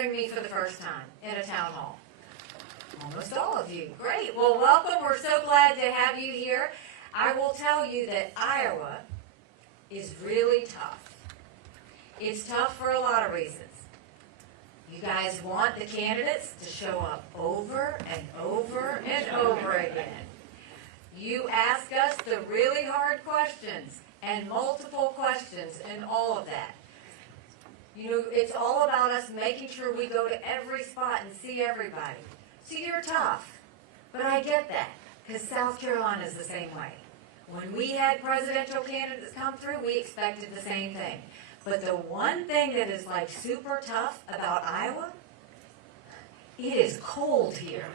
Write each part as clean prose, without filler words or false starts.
hearing me for the first time in a town hall? Almost all of you. Great. Well, welcome. We're so glad to have you here. I will tell you that Iowa is really tough. It's tough for a lot of reasons. You guys want the candidates to show up over and over and over again. You ask us the really hard questions and multiple questions and all of that. You know, it's all about us making sure we go to every spot and see everybody. So you're tough, but I get that, because South Carolina is the same way. When we had presidential candidates come through, we expected the same thing. But the one thing that is like super tough about Iowa, it is cold here.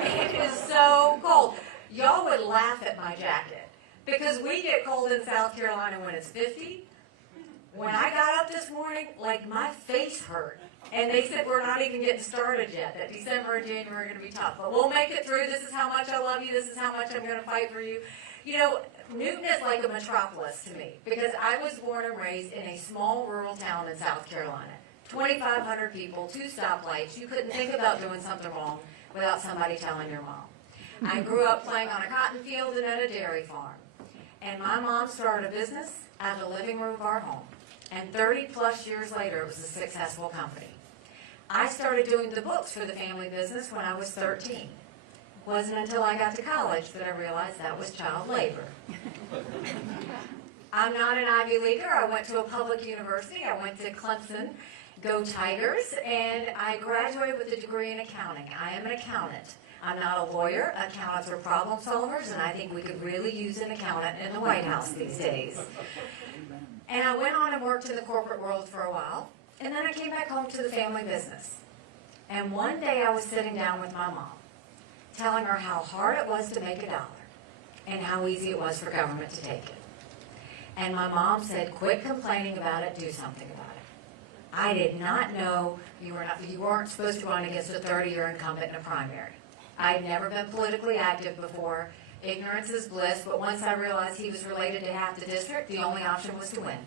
It is so cold. Y'all would laugh at my jacket, because we get cold in South Carolina when it's 50. When I got up this morning, like my face hurt. And they said we're not even getting started yet, that December and January are going to be tough. But we'll make it through. This is how much I love you. This is how much I'm going to fight for you. You know, Newton is like a metropolis to me, because I was born and raised in a small rural town in South Carolina. 2,500 people, 2 stoplights. You couldn't think about doing something wrong without somebody telling your mom. I grew up playing on a cotton field and at a dairy farm. And my mom started a business out of the living room of our home. And 30 plus years later, it was a successful company. I started doing the books for the family business when I was 13. It wasn't until I got to college that I realized that was child labor. I'm not an Ivy Leaguer. I went to a public university. I went to Clemson, go Tigers, and I graduated with a degree in accounting. I am an accountant. I'm not a lawyer. Accountants are problem solvers, and I think we could really use an accountant in the White House these days. And I went on and worked in the corporate world for a while. And then I came back home to the family business. And one day I was sitting down with my mom, telling her how hard it was to make $1 and how easy it was for government to take it. And my mom said, quit complaining about it, do something about it. I did not know you weren't supposed to run against a 30-year incumbent in a primary. I had never been politically active before. Ignorance is bliss, but once I realized he was related to half the district, the only option was to win.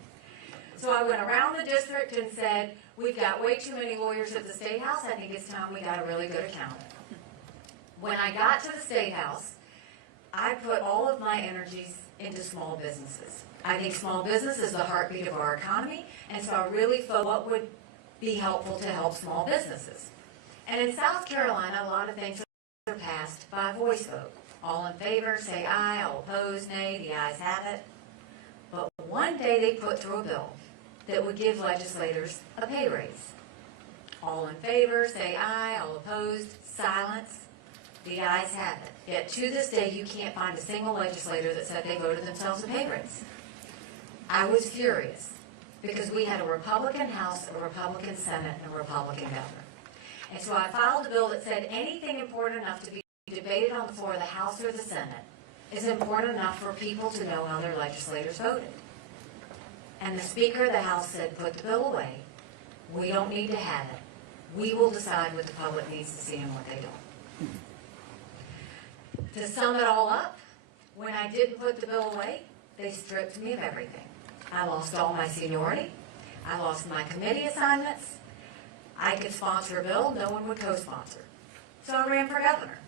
So I went around the district and said, we've got way too many lawyers at the State House. I think it's time we got a really good accountant. When I got to the State House, I put all of my energies into small businesses. I think small business is the heartbeat of our economy, and so I really thought what would be helpful to help small businesses. And in South Carolina, a lot of things are passed by voice vote. All in favor, say aye. All opposed, nay. The ayes have it. But one day they put through a bill that would give legislators a pay raise. All in favor, say aye. All opposed, silence. The ayes have it. Yet to this day, you can't find a single legislator that said they voted themselves a pay raise. I was furious, because we had a Republican House, a Republican Senate, and a Republican governor. And so I filed a bill that said anything important enough to be debated on the floor of the House or the Senate is important enough for people to know how their legislators voted. And the Speaker of the House said, put the bill away. We don't need to have it. We will decide what the public needs to see and what they don't. To sum it all up, when I didn't put the bill away, they stripped me of everything. I lost all my seniority. I lost my committee assignments. I could sponsor a bill, no one would co-sponsor. So I ran for governor.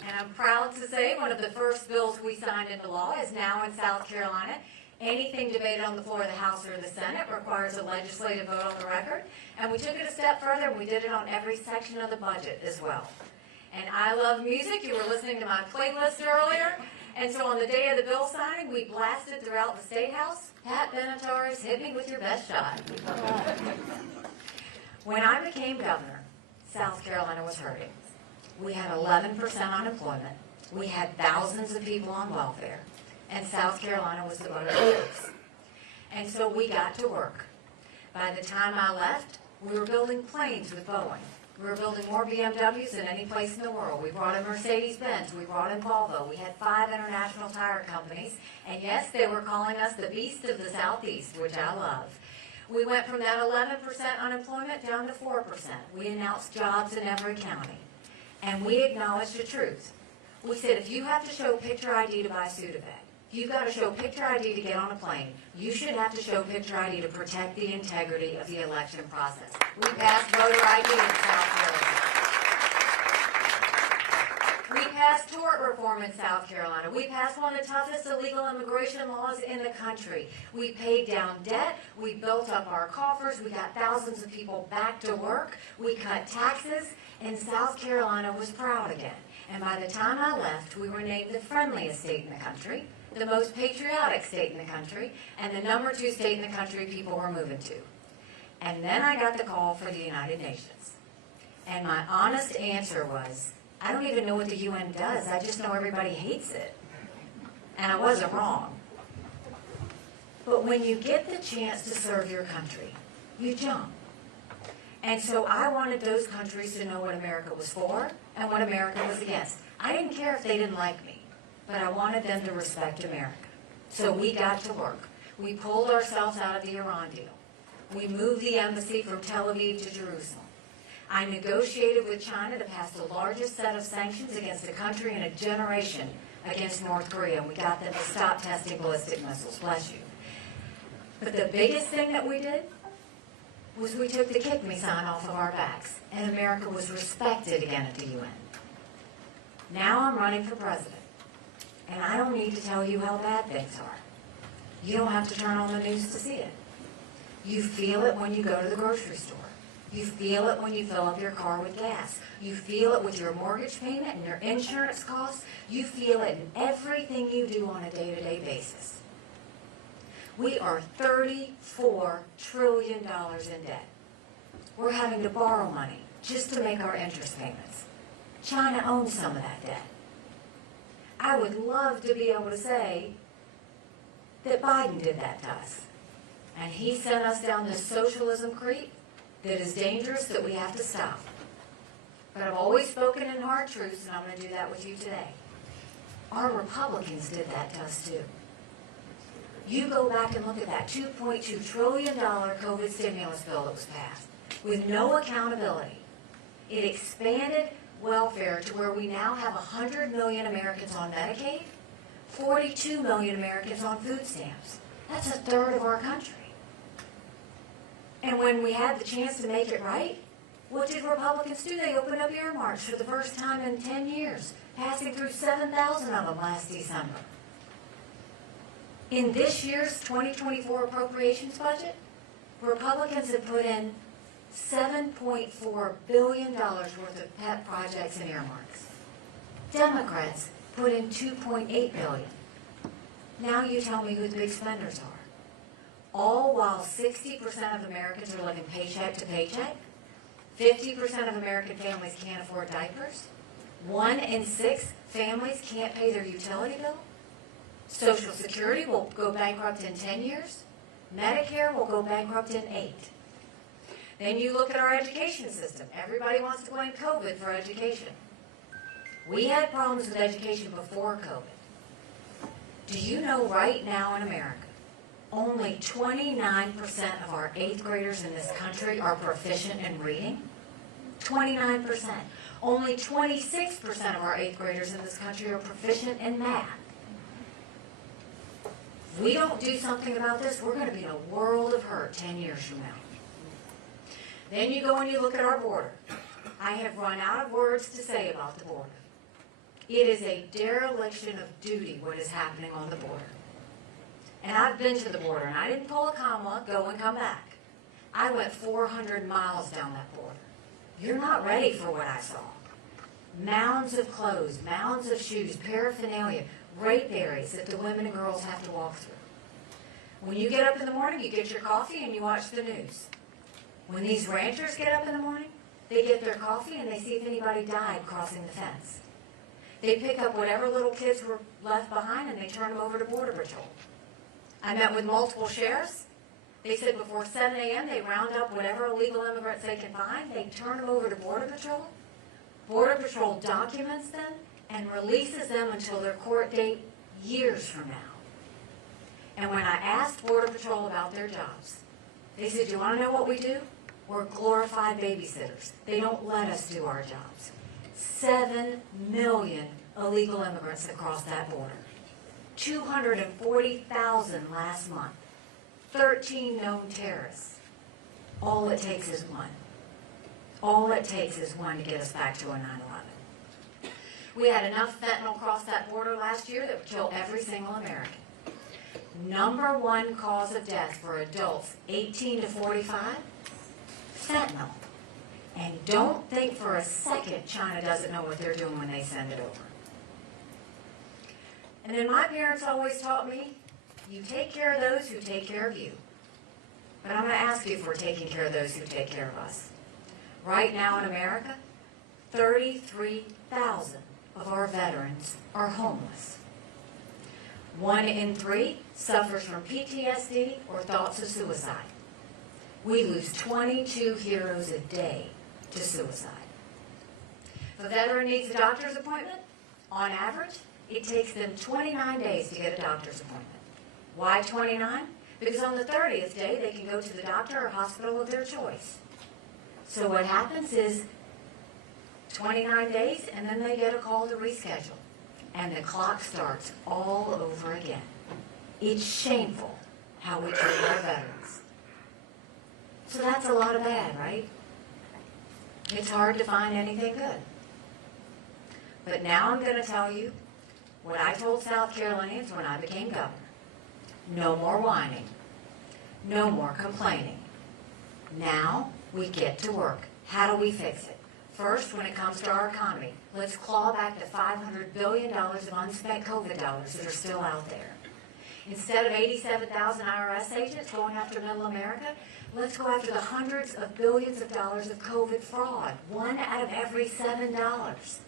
And I'm proud to say one of the first bills we signed into law is now in South Carolina. Anything debated on the floor of the House or the Senate requires a legislative vote on the record. And we took it a step further, and we did it on every section of the budget as well. And I love music. You were listening to my playlist earlier. And so on the day of the bill signing, we blasted throughout the State House, Pat Benatar's Hit Me With Your Best Shot. When I became governor, South Carolina was hurting. We had 11% unemployment. We had thousands of people on welfare. And South Carolina was the butt of the jokes. And so we got to work. By the time I left, we were building planes with Boeing. We were building more BMWs than any place in the world. We brought in Mercedes-Benz. We brought in Volvo. We had 5 international tire companies. And yes, they were calling us the beast of the Southeast, which I love. We went from that 11% unemployment down to 4%. We announced jobs in every county. And we acknowledged the truth. We said, if you have to show picture ID to buy Sudafed, You've got to show picture ID to get on a plane. You should have to show picture ID to protect the integrity of the election process. We passed voter ID in South Carolina. We passed tort reform in South Carolina. We passed one of the toughest illegal immigration laws in the country. We paid down debt. We built up our coffers. We got thousands of people back to work. We cut taxes. And South Carolina was proud again. And by the time I left, we were named the friendliest state in the country, the most patriotic state in the country, and the #2 state in the country people were moving to. And then I got the call for the United Nations. And my honest answer was, I don't even know what the UN does. I just know everybody hates it. And I wasn't wrong. But when you get the chance to serve your country, you jump. And so I wanted those countries to know what America was for and what America was against. I didn't care if they didn't like me, but I wanted them to respect America. So we got to work. We pulled ourselves out of the Iran deal. We moved the embassy from Tel Aviv to Jerusalem. I negotiated with China to pass the largest set of sanctions against a country in a generation against North Korea, and we got them to stop testing ballistic missiles. Bless you. But the biggest thing that we did was we took the kick me sign off of our backs, and America was respected again at the UN. Now I'm running for president, and I don't need to tell you how bad things are. You don't have to turn on the news to see it. You feel it when you go to the grocery store. You feel it when you fill up your car with gas. You feel it with your mortgage payment and your insurance costs. You feel it in everything you do on a day-to-day basis. We are $34 trillion in debt. We're having to borrow money just to make our interest payments. China owns some of that debt. I would love to be able to say that Biden did that to us. And he sent us down this socialism creep that is dangerous, that we have to stop. But I've always spoken in hard truths, and I'm going to do that with you today. Our Republicans did that to us too. You go back and look at that $2.2 trillion COVID stimulus bill that was passed with no accountability. It expanded welfare to where we now have 100 million Americans on Medicaid, 42 million Americans on food stamps. That's a third of our country. And when we had the chance to make it right, what did Republicans do? They opened up earmarks for the first time in 10 years, passing through 7,000 of them last December. In this year's 2024 appropriations budget, Republicans have put in $7.4 billion worth of pet projects and earmarks. Democrats put in $2.8 billion. Now you tell me who the big spenders are. All while 60% of Americans are living paycheck to paycheck, 50% of American families can't afford diapers, 1 in 6 families can't pay their utility bill, Social Security will go bankrupt in 10 years. Medicare will go bankrupt in 8. Then you look at our education system. Everybody wants to blame COVID for education. We had problems with education before COVID. Do you know right now in America, only 29% of our 8th graders in this country are proficient in reading? 29%. Only 26% of our 8th graders in this country are proficient in math. If we don't do something about this, we're going to be in a world of hurt 10 years from now. Then you go and you look at our border. I have run out of words to say about the border. It is a dereliction of duty what is happening on the border. And I've been to the border, and I didn't pull a comma, go and come back. I went 400 miles down that border. You're not ready for what I saw. Mounds of clothes, mounds of shoes, paraphernalia, rape areas that the women and girls have to walk through. When you get up in the morning, you get your coffee and you watch the news. When these ranchers get up in the morning, they get their coffee and they see if anybody died crossing the fence. They pick up whatever little kids were left behind and they turn them over to Border Patrol. I met with multiple sheriffs. They said before 7 a.m. they round up whatever illegal immigrants they can find. They turn them over to Border Patrol. Border Patrol documents them and releases them until their court date years from now. And when I asked Border Patrol about their jobs, they said, "You want to know what we do? We're glorified babysitters. They don't let us do our jobs." 7 million illegal immigrants that crossed that border. 240,000 last month. 13 known terrorists. All it takes is one. All it takes is one to get us back to a 9/11. We had enough fentanyl cross that border last year that would kill every single American. Number one cause of death for adults 18 to 45, fentanyl. And don't think for a second China doesn't know what they're doing when they send it over. And then my parents always taught me, you take care of those who take care of you. But I'm going to ask you if we're taking care of those who take care of us. Right now in America, 33,000 of our veterans are homeless. 1 in 3 suffers from PTSD or thoughts of suicide. We lose 22 heroes a day to suicide. If a veteran needs a doctor's appointment, on average, it takes them 29 days to get a doctor's appointment. Why 29? Because on the 30th day, they can go to the doctor or hospital of their choice. So what happens is 29 days, and then they get a call to reschedule. And the clock starts all over again. It's shameful how we treat our veterans. So that's a lot of bad, right? It's hard to find anything good. But now I'm going to tell you what I told South Carolinians when I became governor. No more whining. No more complaining. Now we get to work. How do we fix it? First, when it comes to our economy, let's claw back the $500 billion of unspent COVID dollars that are still out there. Instead of 87,000 IRS agents going after middle America, let's go after the hundreds of billions of dollars of COVID fraud, 1 out of every $7.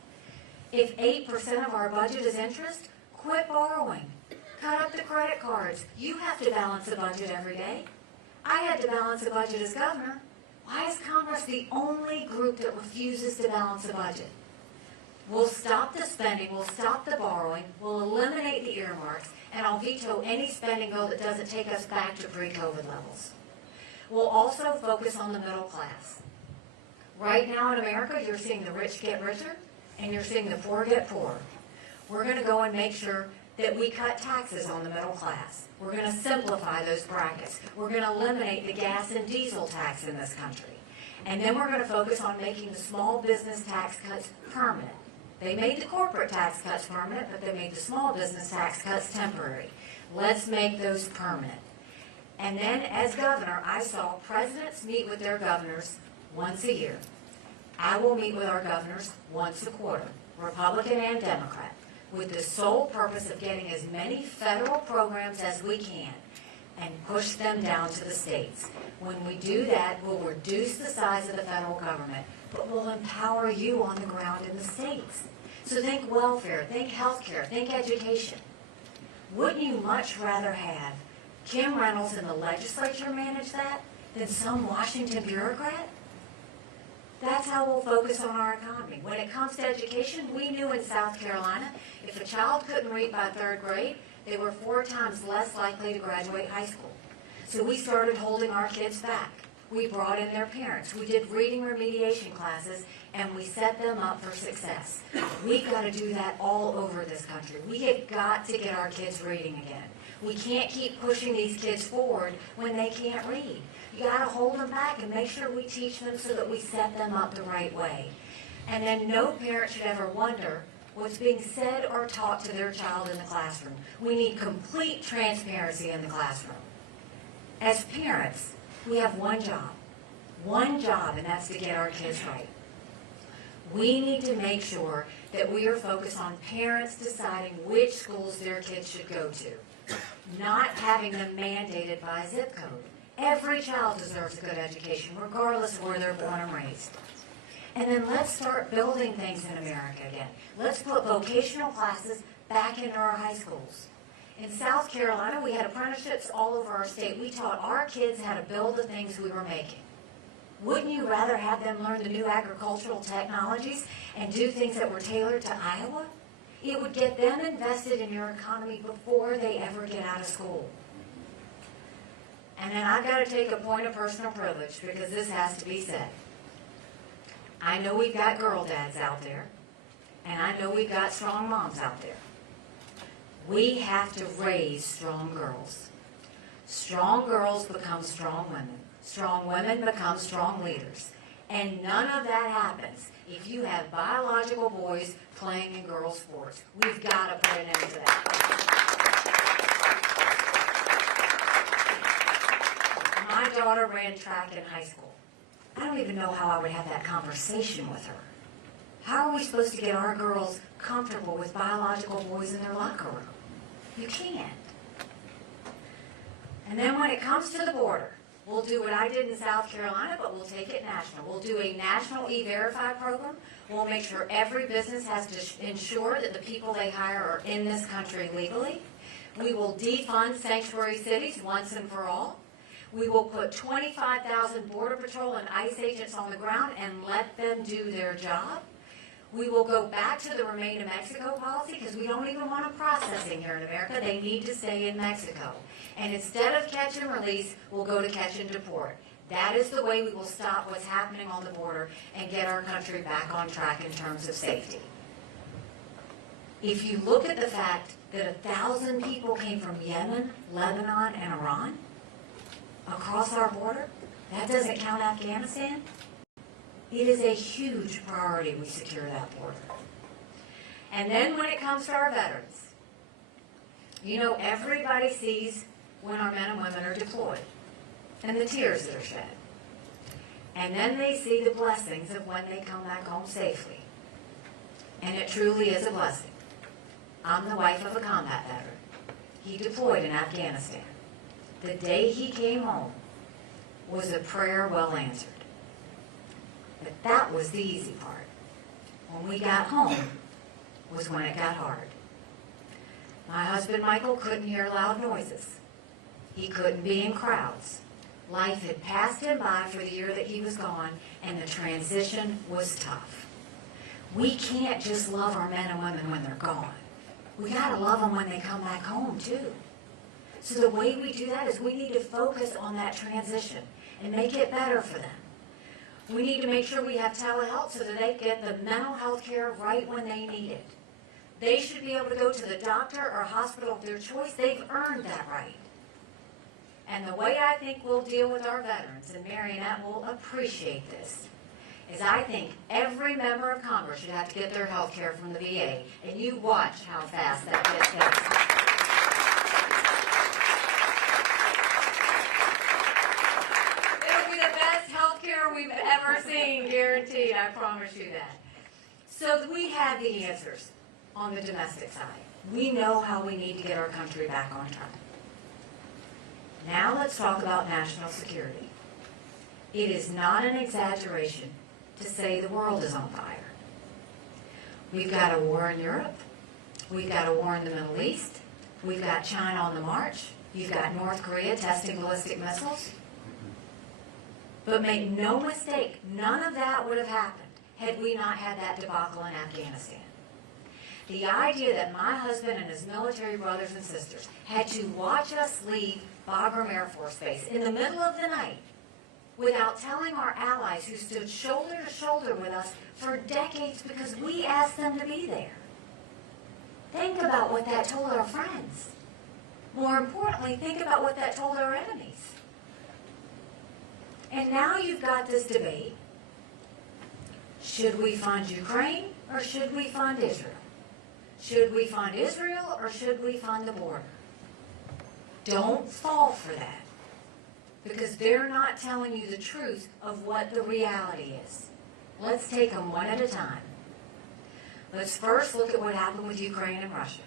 If 8% of our budget is interest, quit borrowing. Cut up the credit cards. You have to balance the budget every day. I had to balance the budget as governor. Why is Congress the only group that refuses to balance the budget? We'll stop the spending, we'll stop the borrowing, we'll eliminate the earmarks, and I'll veto any spending bill that doesn't take us back to pre-COVID levels. We'll also focus on the middle class. Right now in America, you're seeing the rich get richer, and you're seeing the poor get poorer. We're going to go and make sure that we cut taxes on the middle class. We're going to simplify those brackets. We're going to eliminate the gas and diesel tax in this country. And then we're going to focus on making the small business tax cuts permanent. They made the corporate tax cuts permanent, but they made the small business tax cuts temporary. Let's make those permanent. And then as governor, I saw presidents meet with their governors once a year. I will meet with our governors once a quarter, Republican and Democrat, with the sole purpose of getting as many federal programs as we can and push them down to the states. When we do that, we'll reduce the size of the federal government, but we'll empower you on the ground in the states. So think welfare, think healthcare, think education. Wouldn't you much rather have Kim Reynolds in the legislature manage that than some Washington bureaucrat? That's how we'll focus on our economy. When it comes to education, we knew in South Carolina, if a child couldn't read by 3rd grade, they were 4 times less likely to graduate high school. So we started holding our kids back. We brought in their parents. We did reading remediation classes, and we set them up for success. We've got to do that all over this country. We have got to get our kids reading again. We can't keep pushing these kids forward when they can't read. You got to hold them back and make sure we teach them so that we set them up the right way. And then no parent should ever wonder what's being said or taught to their child in the classroom. We need complete transparency in the classroom. As parents, we have one job, and that's to get our kids right. We need to make sure that we are focused on parents deciding which schools their kids should go to, not having them mandated by zip code. Every child deserves a good education, regardless of where they're born and raised. And then let's start building things in America again. Let's put vocational classes back into our high schools. In South Carolina, we had apprenticeships all over our state. We taught our kids how to build the things we were making. Wouldn't you rather have them learn the new agricultural technologies and do things that were tailored to Iowa? It would get them invested in your economy before they ever get out of school. And then I've got to take a point of personal privilege because this has to be said. I know we've got girl dads out there, and I know we've got strong moms out there. We have to raise strong girls. Strong girls become strong women. Strong women become strong leaders. And none of that happens if you have biological boys playing in girls' sports. We've got to put an end to that. My daughter ran track in high school. I don't even know how I would have that conversation with her. How are we supposed to get our girls comfortable with biological boys in their locker room? You can't. And then when it comes to the border, we'll do what I did in South Carolina, but we'll take it national. We'll do a national E-Verify program. We'll make sure every business has to ensure that the people they hire are in this country legally. We will defund sanctuary cities once and for all. We will put 25,000 Border Patrol and ICE agents on the ground and let them do their job. We will go back to the Remain in Mexico policy because we don't even want them processing here in America. They need to stay in Mexico. And instead of catch and release, we'll go to catch and deport. That is the way we will stop what's happening on the border and get our country back on track in terms of safety. If you look at the fact that 1,000 people came from Yemen, Lebanon, and Iran across our border, that doesn't count Afghanistan. It is a huge priority we secure that border. And then when it comes to our veterans, you know, everybody sees when our men and women are deployed and the tears that are shed. And then they see the blessings of when they come back home safely. And it truly is a blessing. I'm the wife of a combat veteran. He deployed in Afghanistan. The day he came home was a prayer well answered. But that was the easy part. When we got home was when it got hard. My husband Michael couldn't hear loud noises. He couldn't be in crowds. Life had passed him by for the year that he was gone, and the transition was tough. We can't just love our men and women when they're gone. We gotta love them when they come back home too. So the way we do that is we need to focus on that transition and make it better for them. We need to make sure we have telehealth so that they get the mental health care right when they need it. They should be able to go to the doctor or hospital of their choice. They've earned that right. And the way I think we'll deal with our veterans, and Marionette will appreciate this, is I think every member of Congress should have to get their health care from the VA. And you watch how fast that gets fixed. We've ever seen, guaranteed, I promise you that. So we have the answers on the domestic side. We know how we need to get our country back on track. Now let's talk about national security. It is not an exaggeration to say the world is on fire. We've got a war in Europe. We've got a war in the Middle East. We've got China on the march. You've got North Korea testing ballistic missiles. But make no mistake, none of that would have happened had we not had that debacle in Afghanistan. The idea that my husband and his military brothers and sisters had to watch us leave Bagram Air Force Base in the middle of the night without telling our allies who stood shoulder to shoulder with us for decades because we asked them to be there. Think about what that told our friends. More importantly, think about what that told our enemies. And now you've got this debate. Should we fund Ukraine or should we fund Israel? Should we fund Israel or should we fund the border? Don't fall for that, because they're not telling you the truth of what the reality is. Let's take them one at a time. Let's first look at what happened with Ukraine and Russia.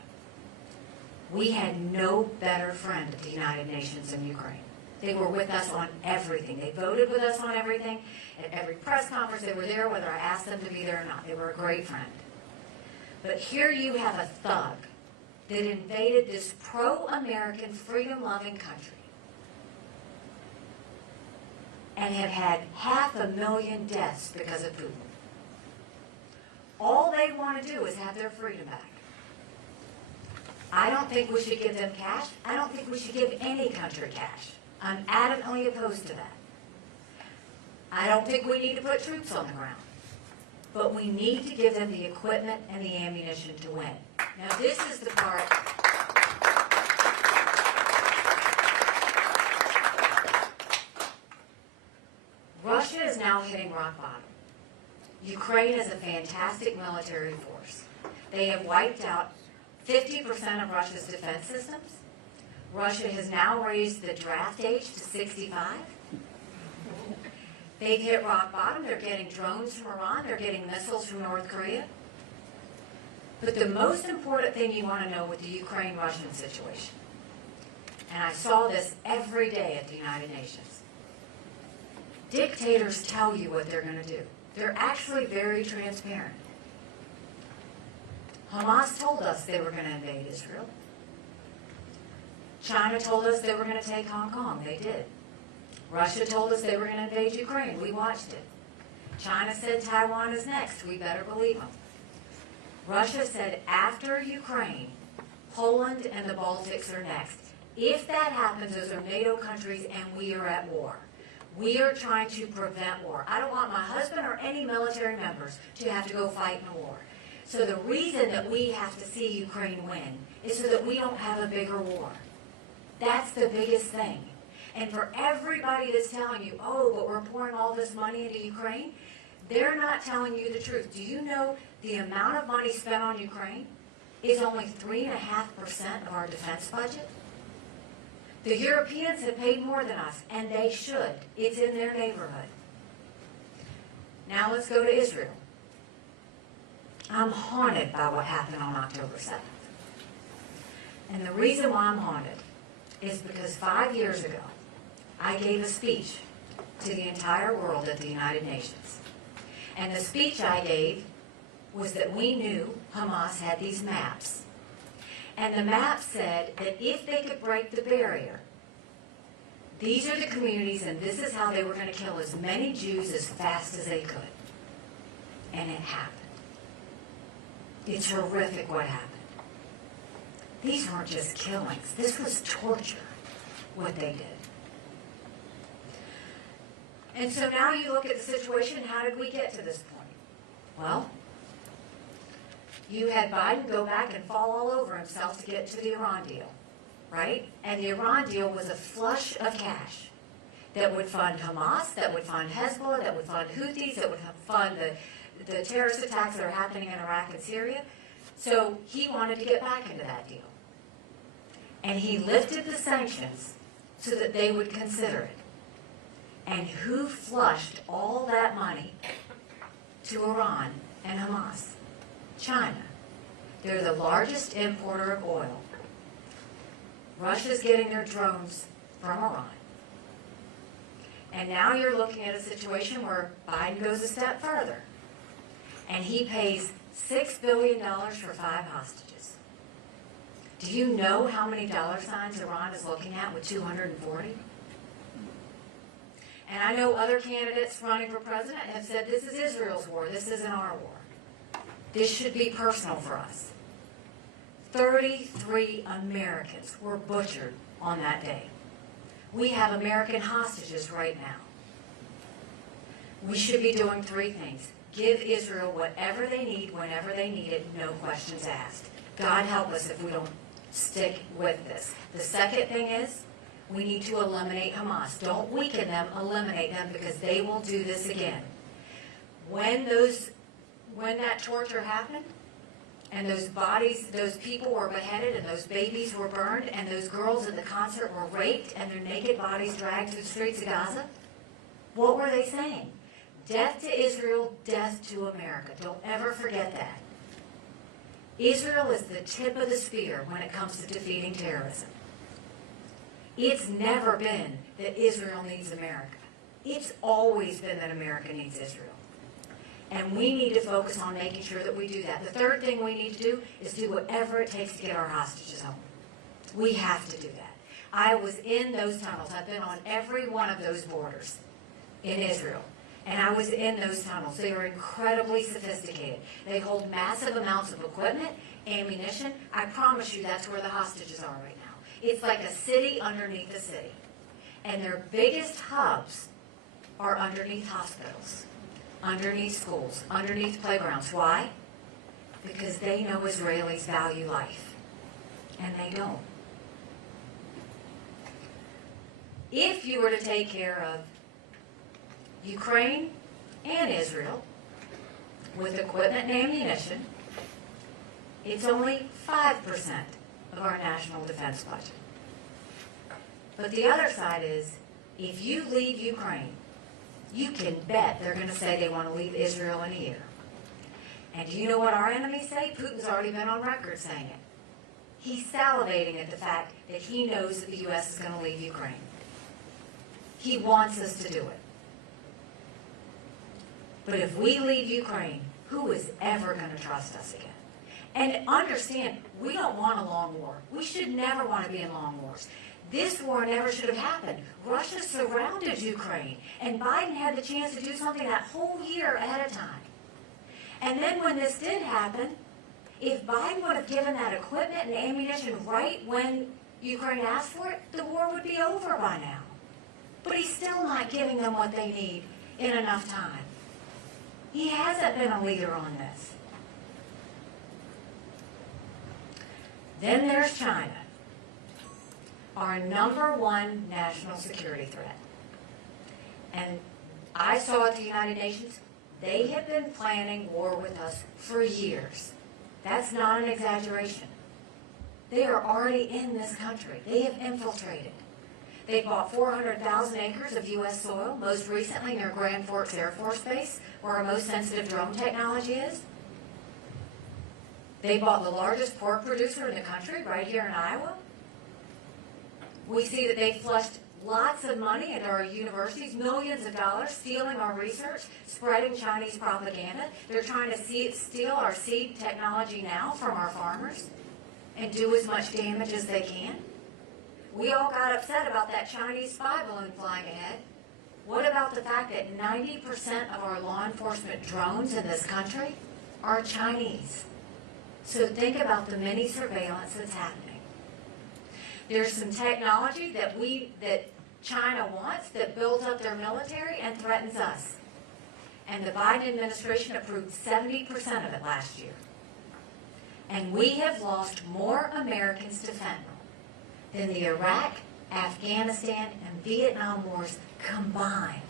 We had no better friend at the United Nations than Ukraine. They were with us on everything. They voted with us on everything. At every press conference, they were there, whether I asked them to be there or not. They were a great friend. But here you have a thug that invaded this pro-American, freedom-loving country and have had 500,000 deaths because of Putin. All they want to do is have their freedom back. I don't think we should give them cash. I don't think we should give any country cash. I'm adamantly opposed to that. I don't think we need to put troops on the ground. But we need to give them the equipment and the ammunition to win. Now this is the part now hitting rock bottom. Ukraine is a fantastic military force. They have wiped out 50% of Russia's defense systems. Russia has now raised the draft age to 65. They've hit rock bottom. They're getting drones from Iran. They're getting missiles from North Korea. But the most important thing you want to know with the Ukraine-Russian situation, and I saw this every day at the United Nations, dictators tell you what they're going to do. They're actually very transparent. Hamas told us they were going to invade Israel. China told us they were going to take Hong Kong. They did. Russia told us they were going to invade Ukraine. We watched it. China said Taiwan is next. We better believe them. Russia said after Ukraine, Poland and the Baltics are next. If that happens, those are NATO countries and we are at war. We are trying to prevent war. I don't want my husband or any military members to have to go fight in a war. So the reason that we have to see Ukraine win is so that we don't have a bigger war. That's the biggest thing. And for everybody that's telling you, oh, but we're pouring all this money into Ukraine, they're not telling you the truth. Do you know the amount of money spent on Ukraine is only 3.5% of our defense budget? The Europeans have paid more than us, and they should. It's in their neighborhood. Now let's go to Israel. I'm haunted by what happened on October 7th. And the reason why I'm haunted is because 5 years ago, I gave a speech to the entire world at the United Nations. And the speech I gave was that we knew Hamas had these maps. And the map said that if they could break the barrier, these are the communities and this is how they were going to kill as many Jews as fast as they could. And it happened. It's horrific what happened. These weren't just killings. This was torture, what they did. And so now you look at the situation, how did we get to this point? Well, you had Biden go back and fall all over himself to get to the Iran deal, right? And the Iran deal was a flush of cash that would fund Hamas, that would fund Hezbollah, that would fund Houthis, that would fund the terrorist attacks that are happening in Iraq and Syria. So he wanted to get back into that deal. And he lifted the sanctions so that they would consider it. And who flushed all that money to Iran and Hamas? China. They're the largest importer of oil. Russia's getting their drones from Iran. And now you're looking at a situation where Biden goes a step further. And he pays $6 billion for 5 hostages. Do you know how many dollar signs Iran is looking at with 240? And I know other candidates running for president have said this is Israel's war, this isn't our war. This should be personal for us. 33 Americans were butchered on that day. We have American hostages right now. We should be doing 3 things. Give Israel whatever they need, whenever they need it, no questions asked. God help us if we don't stick with this. The second thing is, we need to eliminate Hamas. Don't weaken them, eliminate them, because they will do this again. When that torture happened, and those bodies, those people were beheaded, and those babies were burned, and those girls at the concert were raped, and their naked bodies dragged through the streets of Gaza, what were they saying? Death to Israel, death to America. Don't ever forget that. Israel is the tip of the spear when it comes to defeating terrorism. It's never been that Israel needs America. It's always been that America needs Israel. And we need to focus on making sure that we do that. The third thing we need to do is do whatever it takes to get our hostages home. We have to do that. I was in those tunnels. I've been on every one of those borders in Israel. And I was in those tunnels. They are incredibly sophisticated. They hold massive amounts of equipment, ammunition. I promise you that's where the hostages are right now. It's like a city underneath a city. And their biggest hubs are underneath hospitals, underneath schools, underneath playgrounds. Why? Because they know Israelis value life. And they don't. If you were to take care of Ukraine and Israel with equipment and ammunition, it's only 5% of our national defense budget. But the other side is, if you leave Ukraine, you can bet they're going to say they want to leave Israel in a year. And do you know what our enemies say? Putin's already been on record saying it. He's salivating at the fact that he knows that the U.S. is going to leave Ukraine. He wants us to do it. But if we leave Ukraine, who is ever going to trust us again? And understand, we don't want a long war. We should never want to be in long wars. This war never should have happened. Russia surrounded Ukraine, and Biden had the chance to do something that whole year ahead of time. And then when this did happen, if Biden would have given that equipment and ammunition right when Ukraine asked for it, the war would be over by now. But he's still not giving them what they need in enough time. He hasn't been a leader on this. Then there's China, our #1 national security threat. And I saw at the United Nations, they have been planning war with us for years. That's not an exaggeration. They are already in this country. They have infiltrated. They bought 400,000 acres of U.S. soil, most recently near Grand Forks Air Force Base, where our most sensitive drone technology is. They bought the largest pork producer in the country, right here in Iowa. We see that they flushed lots of money into our universities, millions of dollars, stealing our research, spreading Chinese propaganda. They're trying to steal our seed technology now from our farmers and do as much damage as they can. We all got upset about that Chinese spy balloon flying ahead. What about the fact that 90% of our law enforcement drones in this country are Chinese? So think about the mini surveillance that's happening. There's some technology that China wants that builds up their military and threatens us. And the Biden administration approved 70% of it last year. And we have lost more Americans to fentanyl than the Iraq, Afghanistan, and Vietnam wars combined.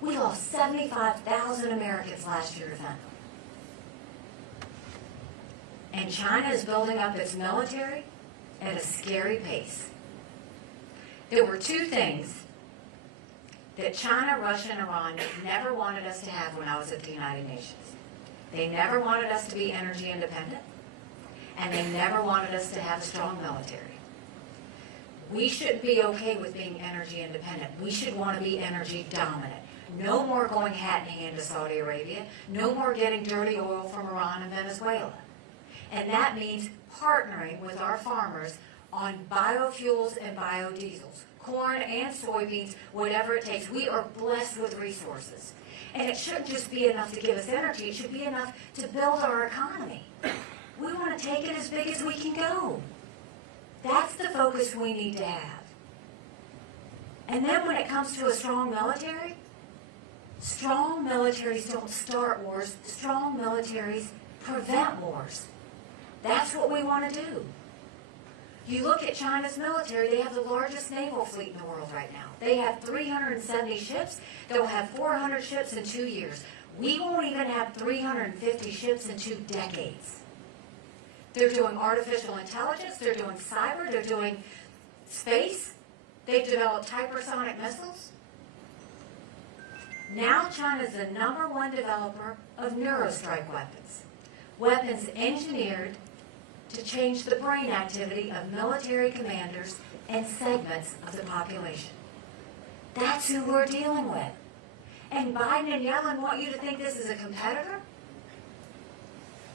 We lost 75,000 Americans last year to fentanyl. And China is building up its military at a scary pace. There were two things that China, Russia, and Iran never wanted us to have when I was at the United Nations. They never wanted us to be energy independent, and they never wanted us to have a strong military. We shouldn't be okay with being energy independent. We should want to be energy dominant. No more going hat in hand to Saudi Arabia. No more getting dirty oil from Iran and Venezuela. And that means partnering with our farmers on biofuels and biodiesels, corn and soybeans, whatever it takes. We are blessed with resources. And it shouldn't just be enough to give us energy. It should be enough to build our economy. We want to take it as big as we can go. That's the focus we need to have. And then when it comes to a strong military, strong militaries don't start wars. Strong militaries prevent wars. That's what we want to do. You look at China's military, they have the largest naval fleet in the world right now. They have 370 ships. They'll have 400 ships in 2 years. We won't even have 350 ships in 2 decades. They're doing artificial intelligence. They're doing cyber. They're doing space. They've developed hypersonic missiles. Now China's the #1 developer of neurostrike weapons. Weapons engineered to change the brain activity of military commanders and segments of the population. That's who we're dealing with. And Biden and Yellen want you to think this is a competitor?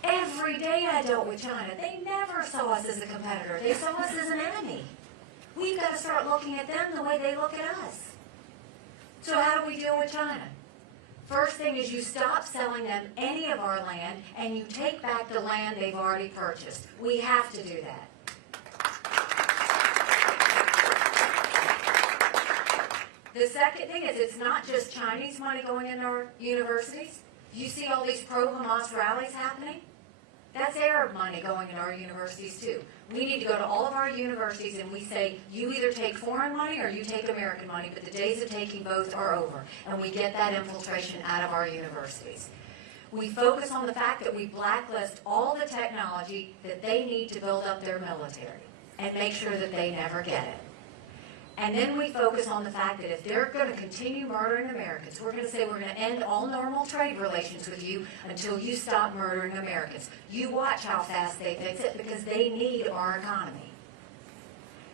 Every day I dealt with China. They never saw us as a competitor. They saw us as an enemy. We've got to start looking at them the way they look at us. So how do we deal with China? First thing is you stop selling them any of our land and you take back the land they've already purchased. We have to do that. The second thing is it's not just Chinese money going into our universities. You see all these pro-Hamas rallies happening? That's Arab money going into our universities too. We need to go to all of our universities and we say, you either take foreign money or you take American money, but the days of taking both are over. And we get that infiltration out of our universities. We focus on the fact that we blacklist all the technology that they need to build up their military and make sure that they never get it. And then we focus on the fact that if they're going to continue murdering Americans, we're going to say we're going to end all normal trade relations with you until you stop murdering Americans. You watch how fast they fix it because they need our economy.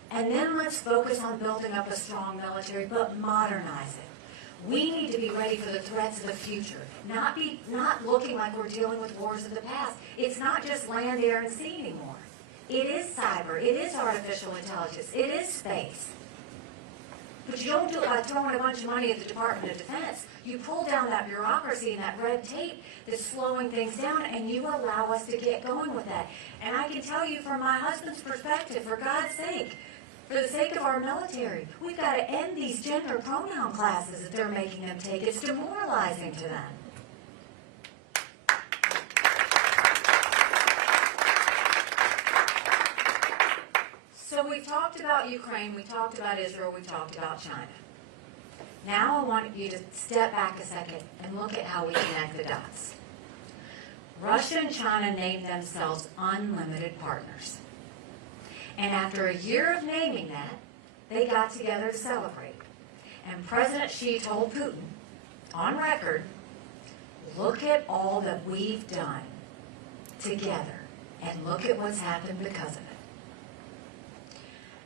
And then let's focus on building up a strong military, but modernize it. We need to be ready for the threats of the future, not looking like we're dealing with wars of the past. It's not just land, air, and sea anymore. It is cyber. It is artificial intelligence. It is space. But you don't do it by throwing a bunch of money at the Department of Defense. You pull down that bureaucracy and that red tape that's slowing things down, and you allow us to get going with that. And I can tell you from my husband's perspective, for God's sake, for the sake of our military, we've got to end these gender pronoun classes that they're making them take. It's demoralizing to them. So we've talked about Ukraine, we talked about Israel, we talked about China. Now I want you to step back a second and look at how we connect the dots. Russia and China named themselves unlimited partners. And after a year of naming that, they got together to celebrate. And President Xi told Putin, on record, look at all that we've done together, and look at what's happened because of it.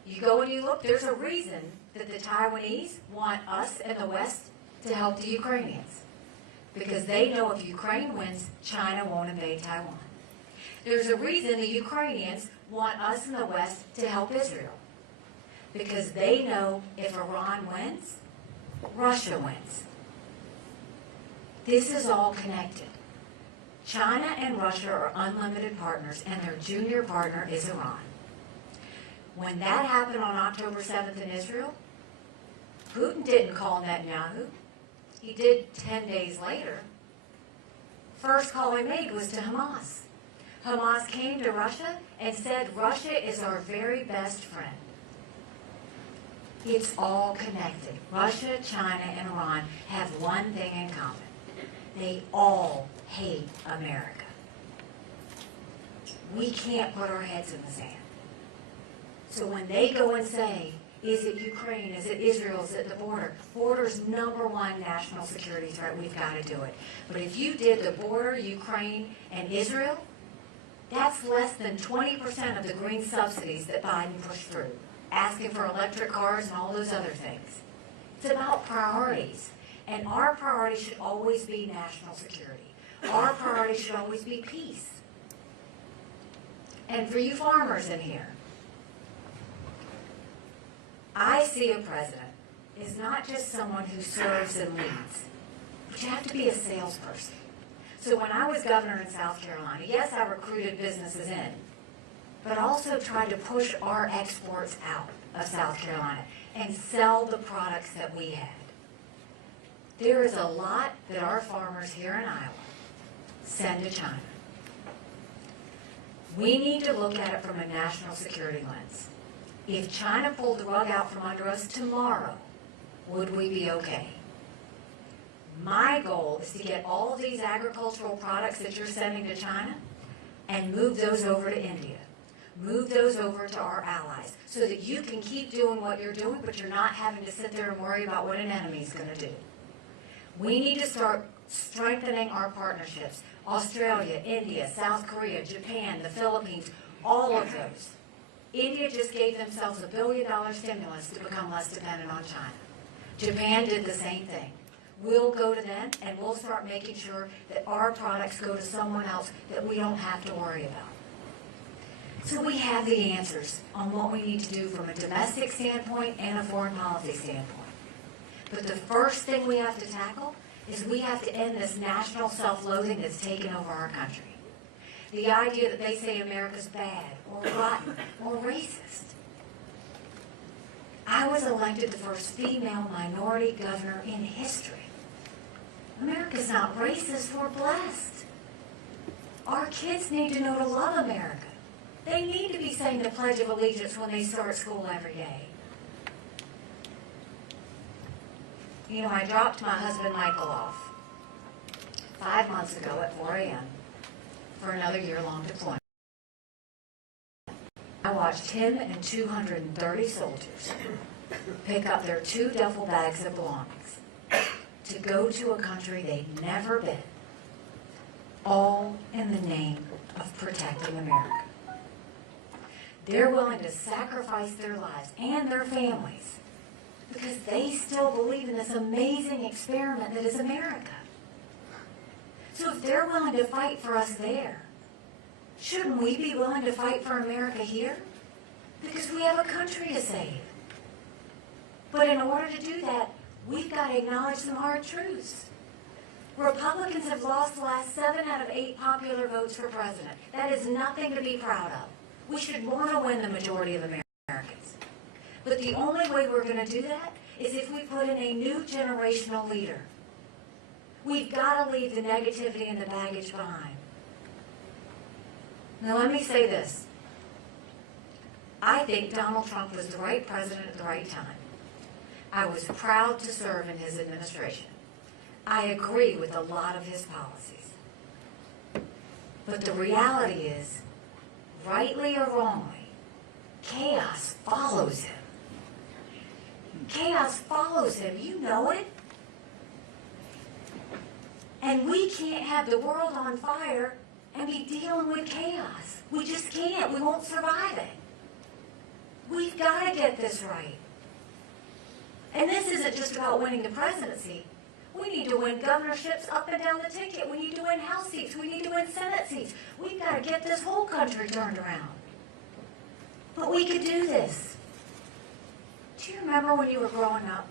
You go and you look, there's a reason that the Taiwanese want us in the West to help the Ukrainians. Because they know if Ukraine wins, China won't invade Taiwan. There's a reason the Ukrainians want us in the West to help Israel. Because they know if Iran wins, Russia wins. This is all connected. China and Russia are unlimited partners, and their junior partner is Iran. When that happened on October 7th in Israel, Putin didn't call Netanyahu. He did 10 days later. First call he made was to Hamas. Hamas came to Russia and said, Russia is our very best friend. It's all connected. Russia, China, and Iran have one thing in common. They all hate America. We can't put our heads in the sand. So when they go and say, is it Ukraine, is it Israel, is it the border? Border's #1 national security threat, we've got to do it. But if you did the border, Ukraine, and Israel, that's less than 20% of the green subsidies that Biden pushed through, asking for electric cars and all those other things. It's about priorities. And our priority should always be national security. Our priority should always be peace. And for you farmers in here, I see a president is not just someone who serves and leads, but you have to be a salesperson. So when I was governor in South Carolina, yes, I recruited businesses in, but also tried to push our exports out of South Carolina and sell the products that we had. There is a lot that our farmers here in Iowa send to China. We need to look at it from a national security lens. If China pulled the rug out from under us tomorrow, would we be okay? My goal is to get all of these agricultural products that you're sending to China and move those over to India. Move those over to our allies so that you can keep doing what you're doing, but you're not having to sit there and worry about what an enemy's going to do. We need to start strengthening our partnerships. Australia, India, South Korea, Japan, the Philippines, all of those. India just gave themselves $1 billion stimulus to become less dependent on China. Japan did the same thing. We'll go to them and we'll start making sure that our products go to someone else that we don't have to worry about. So we have the answers on what we need to do from a domestic standpoint and a foreign policy standpoint. But the first thing we have to tackle is we have to end this national self-loathing that's taken over our country. The idea that they say America's bad or rotten or racist. I was elected the first female minority governor in history. America's not racist, we're blessed. Our kids need to know to love America. They need to be saying the Pledge of Allegiance when they start school every day. You know, I dropped my husband Michael off 5 months ago at 4 a.m. for another year-long deployment. I watched him and 230 soldiers pick up their 2 duffel bags of belongings to go to a country they'd never been, all in the name of protecting America. They're willing to sacrifice their lives and their families because they still believe in this amazing experiment that is America. So if they're willing to fight for us there, shouldn't we be willing to fight for America here? Because we have a country to save. But in order to do that, we've got to acknowledge some hard truths. Republicans have lost the last 7 out of 8 popular votes for president. That is nothing to be proud of. We should want to win the majority of Americans. But the only way we're going to do that is if we put in a new generational leader. We've got to leave the negativity and the baggage behind. Now let me say this. I think Donald Trump was the right president at the right time. I was proud to serve in his administration. I agree with a lot of his policies. But the reality is, rightly or wrongly, chaos follows him. Chaos follows him. You know it. And we can't have the world on fire and be dealing with chaos. We just can't. We won't survive it. We've got to get this right. And this isn't just about winning the presidency. We need to win governorships up and down the ticket. We need to win House seats. We need to win Senate seats. We've got to get this whole country turned around. But we could do this. Do you remember when you were growing up?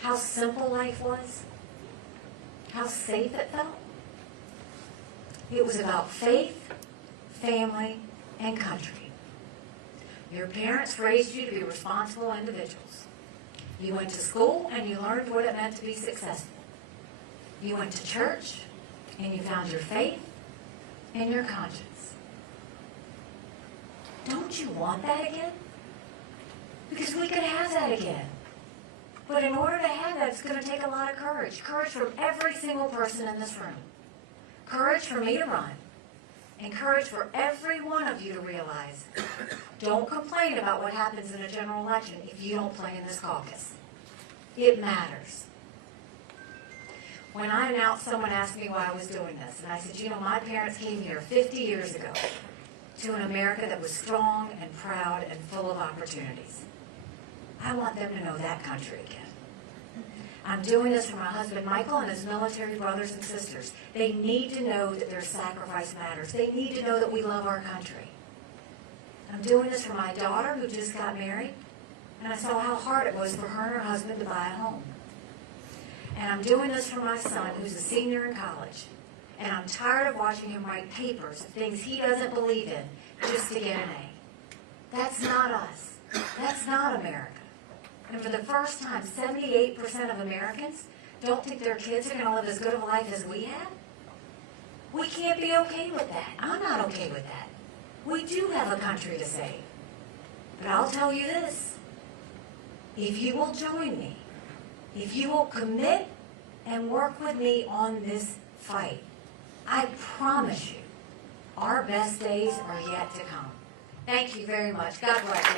How simple life was? How safe it felt? It was about faith, family, and country. Your parents raised you to be responsible individuals. You went to school and you learned what it meant to be successful. You went to church and you found your faith and your conscience. Don't you want that again? Because we could have that again. But in order to have that, it's going to take a lot of courage. Courage from every single person in this room. Courage for me to run. And courage for every one of you to realize, don't complain about what happens in a general election if you don't play in this caucus. It matters. When I announced, someone asked me why I was doing this. And I said, you know, my parents came here 50 years ago to an America that was strong and proud and full of opportunities. I want them to know that country again. I'm doing this for my husband Michael and his military brothers and sisters. They need to know that their sacrifice matters. They need to know that we love our country. I'm doing this for my daughter who just got married, and I saw how hard it was for her and her husband to buy a home. And I'm doing this for my son who's a senior in college, and I'm tired of watching him write papers of things he doesn't believe in just to get an A. That's not us. That's not America. And for the first time, 78% of Americans don't think their kids are going to live as good of a life as we have. We can't be okay with that. I'm not okay with that. We do have a country to save. But I'll tell you this. If you will join me, if you will commit and work with me on this fight, I promise you, our best days are yet to come. Thank you very much. God bless you.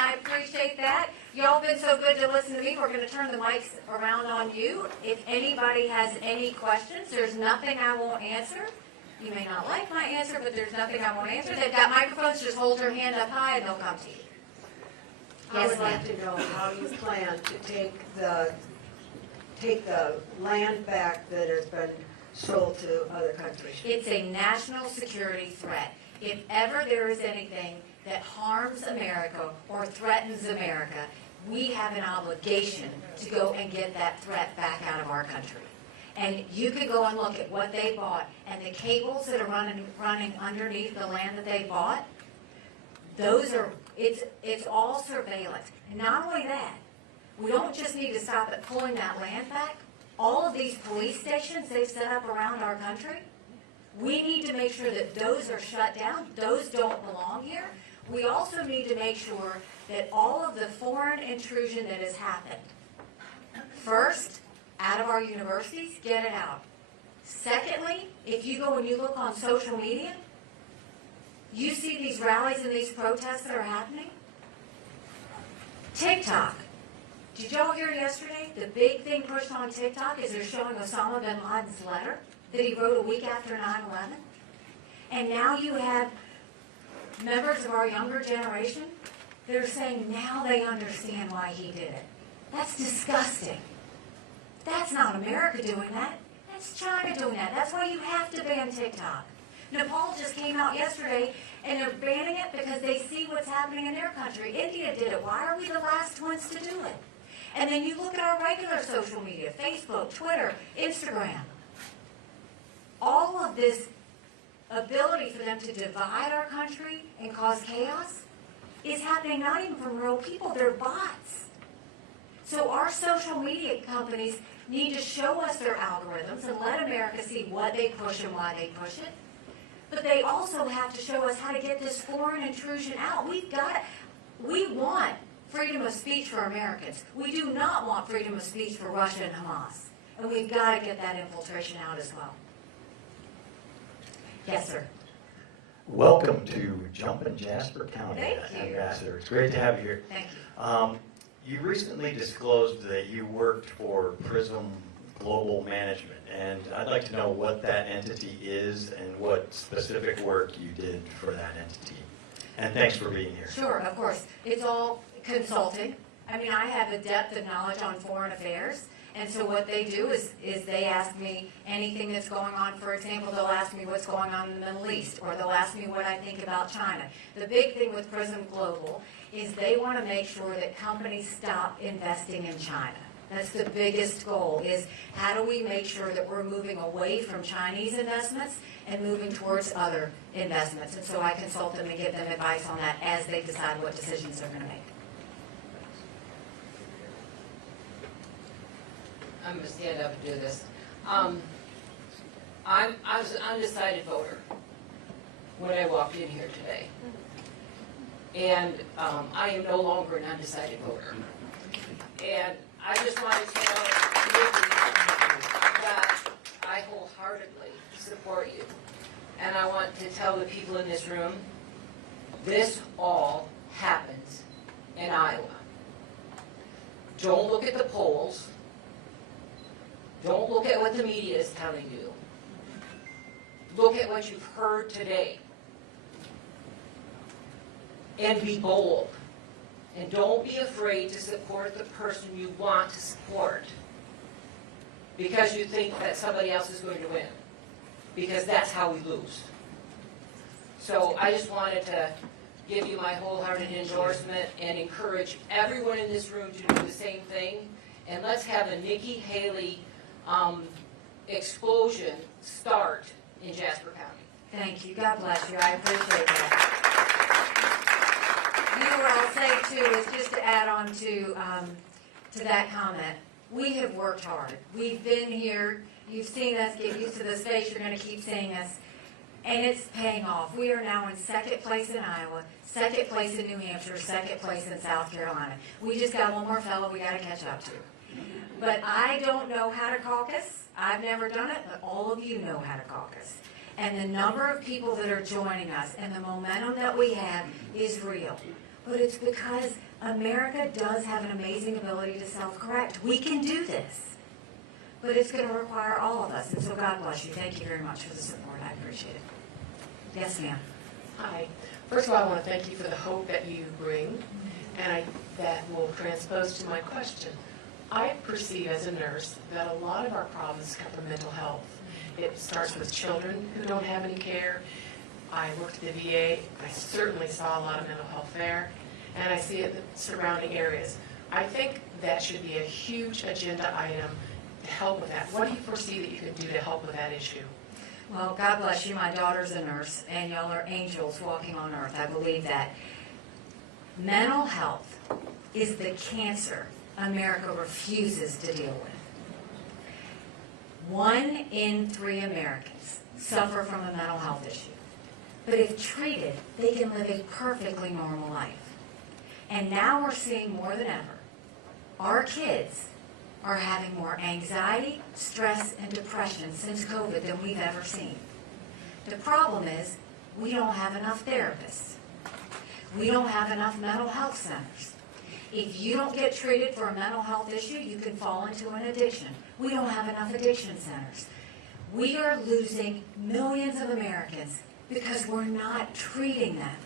I appreciate it. Y'all been so good to listen to me. We're going to turn the mics around on you. If anybody has any questions, there's nothing I won't answer. You may not like my answer, but there's nothing I won't answer. They've got microphones. Just hold your hand up high and they'll come to you. I would like to know how you plan to take the land back that has been sold to other countries. It's a national security threat. If ever there is anything that harms America or threatens America, we have an obligation to go and get that threat back out of our country. And you could go and look at what they bought and the cables that are running underneath the land that they bought. Those are, it's all surveillance. And not only that, we don't just need to stop at pulling that land back. All of these police stations they've set up around our country, we need to make sure that those are shut down. Those don't belong here. We also need to make sure that all of the foreign intrusion that has happened, first, out of our universities, get it out. Secondly, if you go and you look on social media, you see these rallies and these protests that are happening. TikTok. Did y'all hear yesterday? The big thing pushed on TikTok is they're showing Osama bin Laden's letter that he wrote a week after 9/11. And now you have members of our younger generation that are saying now they understand why he did it. That's disgusting. That's not America doing that. That's China doing that. That's why you have to ban TikTok. Nepal just came out yesterday and they're banning it because they see what's happening in their country. India did it. Why are we the last ones to do it? And then you look at our regular social media, Facebook, Twitter, Instagram. All of this ability for them to divide our country and cause chaos is happening not even from real people, they're bots. So our social media companies need to show us their algorithms and let America see what they push and why they push it. But they also have to show us how to get this foreign intrusion out. We want freedom of speech for Americans. We do not want freedom of speech for Russia and Hamas. And we've got to get that infiltration out as well. Yes, sir. Welcome to Jumpin' Jasper County, Thank you. Ambassador. It's great to have you here. Thank you. You recently disclosed that you worked for Prism Global Management, and I'd like to know what that entity is and what specific work you did for that entity. And thanks for being here. Sure, of course. It's all consulting. I mean, I have a depth of knowledge on foreign affairs, and so what they do is they ask me anything that's going on. For example, they'll ask me what's going on in the Middle East, or they'll ask me what I think about China. The big thing with Prism Global is they want to make sure that companies stop investing in China. That's the biggest goal, is how do we make sure that we're moving away from Chinese investments and moving towards other investments. And so I consult them and give them advice on that as they decide what decisions they're going to make. I'm going to stand up and do this. I was an undecided voter when I walked in here today. And I am no longer an undecided voter. And I just want to tell Nikki that I wholeheartedly support you. And I want to tell the people in this room, this all happens in Iowa. Don't look at the polls. Don't look at what the media is telling you. Look at what you've heard today. And be bold. And don't be afraid to support the person you want to support because you think that somebody else is going to win. Because that's how we lose. So I just wanted to give you my wholehearted endorsement and encourage everyone in this room to do the same thing. And let's have a Nikki Haley explosion start in Jasper County. Thank you. God bless you. I appreciate that. You know what I'll say too is just to add on to that comment. We have worked hard. We've been here. You've seen us get used to this face. You're going to keep seeing us. And it's paying off. We are now in second place in Iowa, second place in New Hampshire, second place in South Carolina. We just got one more fellow we got to catch up to. But I don't know how to caucus. I've never done it, but all of you know how to caucus. And the number of people that are joining us and the momentum that we have is real. But it's because America does have an amazing ability to self-correct. We can do this. But it's going to require all of us. And so God bless you. Thank you very much for the support. I appreciate it. Yes, ma'am. Hi. First of all, I want to thank you for the hope that you bring, and that will transpose to my question. I perceive as a nurse that a lot of our problems come from mental health. It starts with children who don't have any care. I worked at the VA. I certainly saw a lot of mental health there, and I see it in the surrounding areas. I think that should be a huge agenda item to help with that. What do you foresee that you could do to help with that issue? Well, God bless you. My daughter's a nurse, and y'all are angels walking on earth. I believe that. Mental health is the cancer America refuses to deal with. 1 in 3 Americans suffer from a mental health issue. But if treated, they can live a perfectly normal life. And now we're seeing more than ever, our kids are having more anxiety, stress, and depression since COVID than we've ever seen. The problem is we don't have enough therapists. We don't have enough mental health centers. If you don't get treated for a mental health issue, you can fall into an addiction. We don't have enough addiction centers. We are losing millions of Americans because we're not treating them.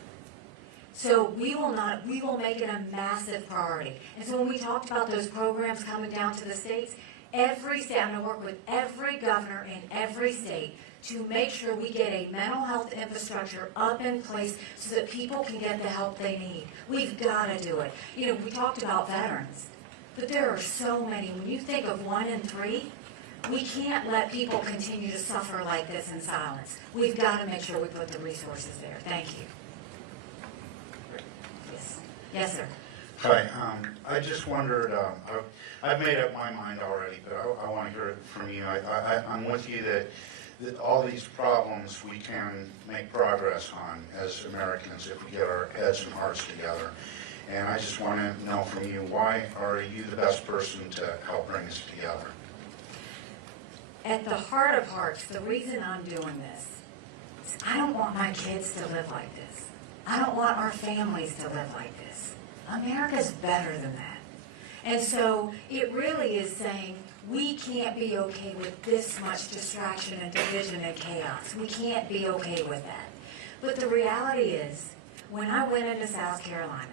So we will make it a massive priority. And so when we talked about those programs coming down to the states, every state, I'm going to work with every governor in every state to make sure we get a mental health infrastructure up in place so that people can get the help they need. We've got to do it. You know, we talked about veterans, but there are so many. When you think of 1 in 3, we can't let people continue to suffer like this in silence. We've got to make sure we put the resources there. Thank you. Yes. Yes, sir. Hi, I just wondered, I've made up my mind already, but I want to hear it from you. I'm with you that all these problems we can make progress on as Americans if we get our heads and hearts together. And I just want to know from you, why are you the best person to help bring us together? At the heart of hearts, the reason I'm doing this is I don't want my kids to live like this. I don't want our families to live like this. America's better than that. And so it really is saying we can't be okay with this much distraction and division and chaos. We can't be okay with that. But the reality is, when I went into South Carolina,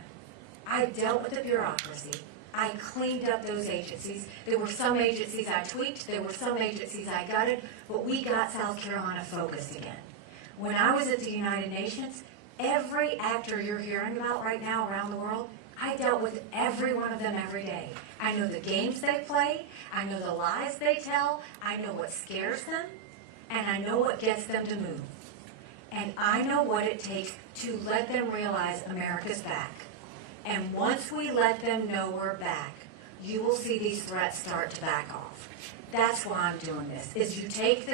I dealt with the bureaucracy. I cleaned up those agencies. There were some agencies I tweaked. There were some agencies I gutted. But we got South Carolina focused again. When I was at the United Nations, every actor you're hearing about right now around the world, I dealt with every one of them every day. I know the games they play. I know the lies they tell. I know what scares them. And I know what gets them to move. And I know what it takes to let them realize America's back. And once we let them know we're back, you will see these threats start to back off. That's why I'm doing this, is you take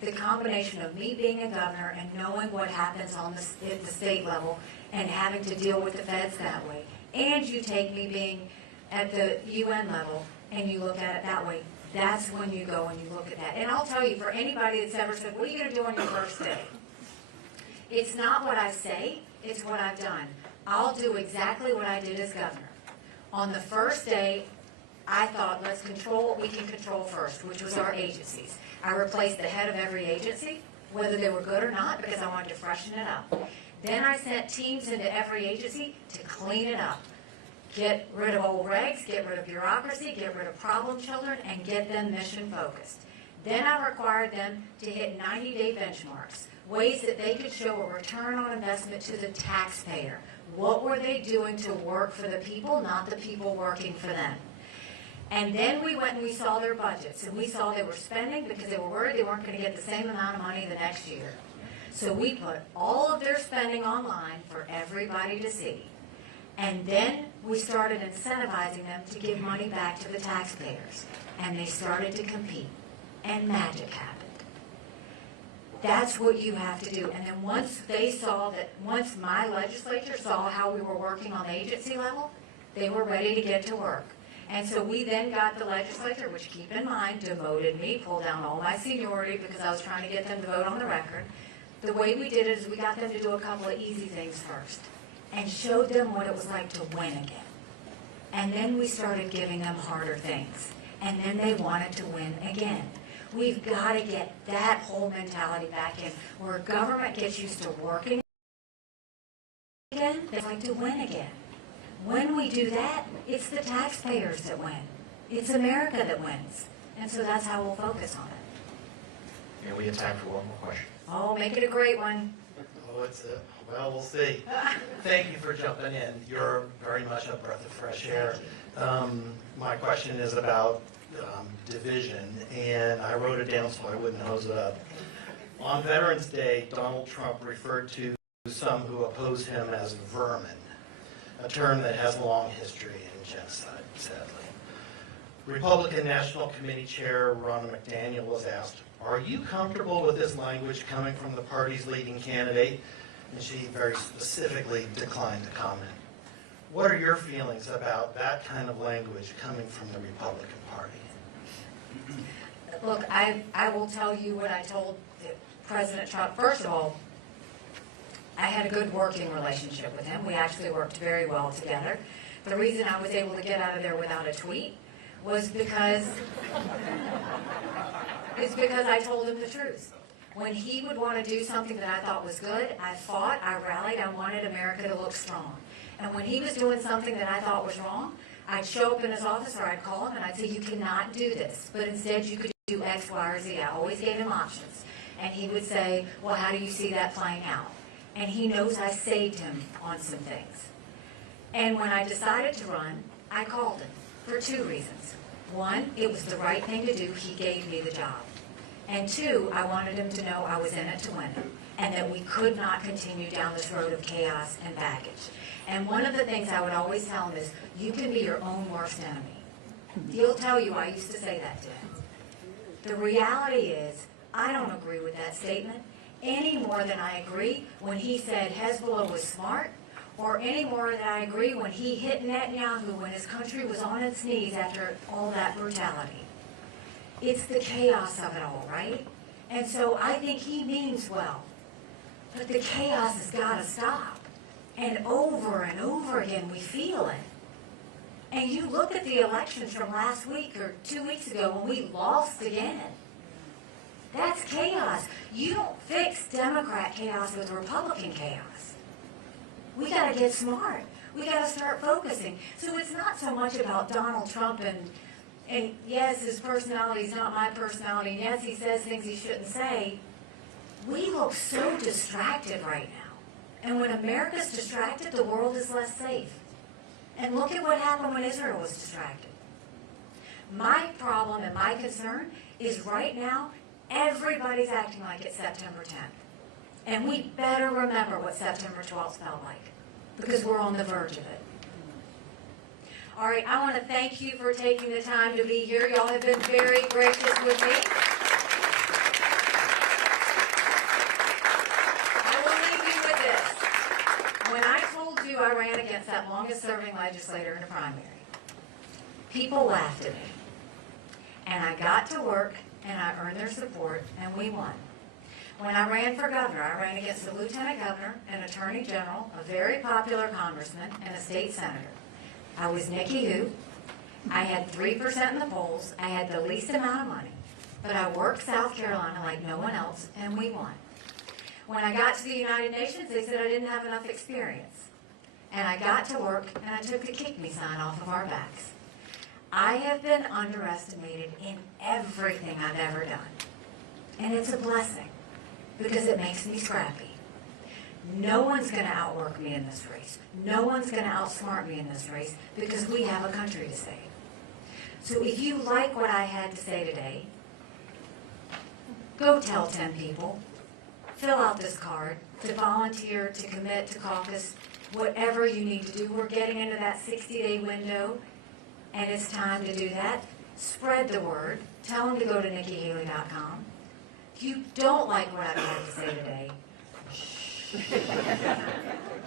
the combination of me being a governor and knowing what happens on at the state level and having to deal with the feds that way, and you take me being at the UN level and you look at it that way. That's when you go and you look at that. And I'll tell you, for anybody that's ever said, what are you going to do on your first day? It's not what I say, it's what I've done. I'll do exactly what I did as governor. On the first day, I thought, let's control what we can control first, which was our agencies. I replaced the head of every agency, whether they were good or not, because I wanted to freshen it up. Then I sent teams into every agency to clean it up. Get rid of old regs, get rid of bureaucracy, get rid of problem children, and get them mission focused. Then I required them to hit 90-day benchmarks, ways that they could show a return on investment to the taxpayer. What were they doing to work for the people, not the people working for them? And then we went and we saw their budgets, and we saw they were spending because they were worried they weren't going to get the same amount of money the next year. So we put all of their spending online for everybody to see. And then we started incentivizing them to give money back to the taxpayers. And they started to compete. And magic happened. That's what you have to do. And then once they saw that, once my legislature saw how we were working on the agency level, they were ready to get to work. And so we then got the legislature, which, keep in mind, demoted me, pulled down all my seniority because I was trying to get them to vote on the record. The way we did it is we got them to do a couple of easy things first and showed them what it was like to win again. And then we started giving them harder things. And then they wanted to win again. We've got to get that whole mentality back in, where government gets used to working again, they like to win again. When we do that, it's the taxpayers that win. It's America that wins. And so that's how we'll focus on it. And we have time for one more question. Oh, make it a great one. Oh, well, we'll see. Thank you for jumping in. You're very much a breath of fresh air. My question is about division, and I wrote it down so I wouldn't hose it up. On Veterans Day, Donald Trump referred to some who oppose him as vermin, a term that has a long history in genocide, sadly. Republican National Committee Chair Ronna McDaniel was asked, "Are you comfortable with this language coming from the party's leading candidate?" And she very specifically declined to comment. What are your feelings about that kind of language coming from the Republican Party? Look, I will tell you what I told President Trump. First of all, I had a good working relationship with him. We actually worked very well together. The reason I was able to get out of there without a tweet was because I told him the truth. When he would want to do something that I thought was good, I fought, I rallied, I wanted America to look strong. And when he was doing something that I thought was wrong, I'd show up in his office or I'd call him and I'd say, "You cannot do this, but instead you could do X, Y, or Z." I always gave him options. And he would say, "Well, how do you see that playing out?" And he knows I saved him on some things. And when I decided to run, I called him for two reasons. One, it was the right thing to do. He gave me the job. And two, I wanted him to know I was in it to win it, and that we could not continue down this road of chaos and baggage. And one of the things I would always tell him is, you can be your own worst enemy. He'll tell you I used to say that to him. The reality is, I don't agree with that statement any more than I agree when he said Hezbollah was smart, or any more than I agree when he hit Netanyahu when his country was on its knees after all that brutality. It's the chaos of it all, right? And so I think he means well. But the chaos has got to stop. And over again, we feel it. And you look at the elections from last week or 2 weeks ago when we lost again. That's chaos. You don't fix Democrat chaos with Republican chaos. We got to get smart. We got to start focusing. So it's not so much about Donald Trump and yes, his personality is not my personality, and yes, he says things he shouldn't say. We look so distracted right now. And when America's distracted, the world is less safe. And look at what happened when Israel was distracted. My problem and my concern is right now, everybody's acting like it's September 10th. And we better remember what September 12th felt like, because we're on the verge of it. All right, I want to thank you for taking the time to be here. Y'all have been very gracious with me. I will leave you with this. When I told you I ran against that longest-serving legislator in a primary, people laughed at me. And I got to work, and I earned their support, and we won. When I ran for governor, I ran against the lieutenant governor, an attorney general, a very popular congressman, and a state senator. I was Nikki Who. I had 3% in the polls. I had the least amount of money. But I worked South Carolina like no one else, and we won. When I got to the United Nations, they said I didn't have enough experience. And I got to work, and I took the kick me sign off of our backs. I have been underestimated in everything I've ever done. And it's a blessing, because it makes me scrappy. No one's going to outwork me in this race. No one's going to outsmart me in this race, because we have a country to save. So if you like what I had to say today, go tell 10 people, fill out this card, to volunteer, to commit, to caucus, whatever you need to do. We're getting into that 60-day window, and it's time to do that. Spread the word. Tell them to go to NikkiHaley.com. If you don't like what I've had to say today,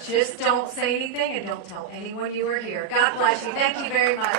just don't say anything and don't tell anyone you were here. God bless you. Thank you very much.